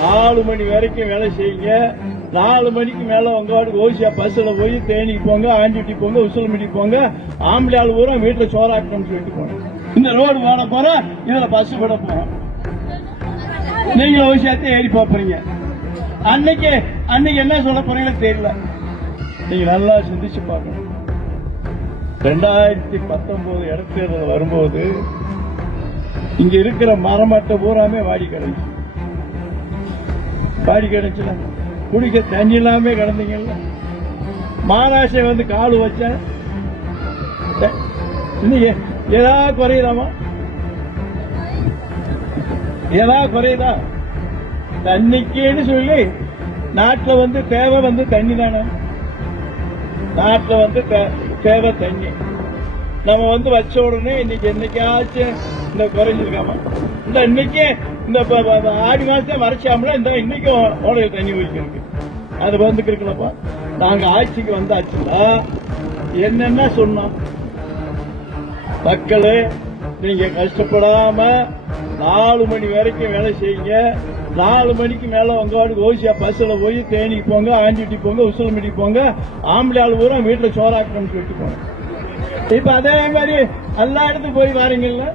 4 மணி வரைக்கும் வேலை செய்யுங்க. 4 மணிக்கு மேல உங்க வாட்டுக்கு ஓசியா பஸ்ல போய் தேனிக்கு போங்க, ஆண்டிட்டி போங்க, உசுலமிட்டி போங்க. ஆம்பளை ஆள் பூரா வீட்டுல சோறாக்கணும்னு சொல்லிட்டு போங்க. இந்த ரோடு போட போறோம், இதுல பஸ் விட போறோம். நீங்க ஓசியாத்தையும் ஏறி போறீங்க. அன்னைக்கு என்ன சொல்ல போறீங்களோ தெரியல. நீங்க நல்லா சிந்திச்சு பார்க்கணும். 2019 இடத்தேர்தல் வரும்போது இங்க இருக்கிற மரமட்டை பூராமே வாடி கிடைச்சுல குடிக்க தண்ணி இல்லாம கிடந்தீங்கல்ல. மகாராஷ்டிரா வந்து காலு வச்ச இன்னைக்கு ஏதாவது குறையுதாமா? ஏதாவது குறையுதா? தண்ணிக்குன்னு சொல்லி நாட்டில் வந்து தேவை வந்து தண்ணி தானே. நாட்டில் வந்து தேவை தண்ணி. நம்ம வந்து வச்ச உடனே இன்னைக்கு என்னைக்காச்சும் இந்த குறைஞ்சிருக்காமா? இந்த இன்னைக்கு இந்த ஆடி மாசத்தை மறைச்சாமல இந்த இன்னைக்கும் ஓடையில் தண்ணி ஊற்றிருக்கு. அது வந்துக்கு இருக்கலப்பா. நாங்க ஆட்சிக்கு வந்தாச்சுன்னா என்னென்ன சொன்னோம்? மக்களே, நீங்க கஷ்டப்படாம 4 மணி வரைக்கும் வேலை செய்யுங்க. 4 மணிக்கு மேல உங்க வாட்டுக்கு ஓசியா பஸ்ல போய் தேனிக்கு போங்க, ஆண்டிட்டி போங்க, உசுலமிட்டி போங்க. ஆம்பளை ஆள் பூரா வீட்டுல சோறாக்கணும்னு சொல்லிட்டு போங்க. இப்ப அதே மாதிரி எல்லா இடத்துக்கும் போய் வாரீங்கல்ல.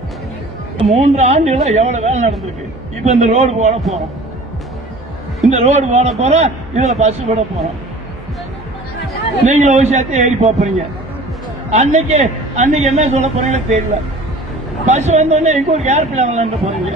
3 ஆண்டுகள எவ்வளவு வேலை நடந்திருக்கு. இப்ப இந்த ரோடு போட போறோம். இந்த ரோடு போட போறோம், இதுல பஸ் விட போறோம். நீங்களும் ஓசியாத்தையும் ஏறி போறீங்க. அன்னைக்கு என்ன சொல்ல போறீங்களோ தெரியல. பஸ் வந்தோடனே எங்க ஒரு ஏர்பிளேன் போறீங்க.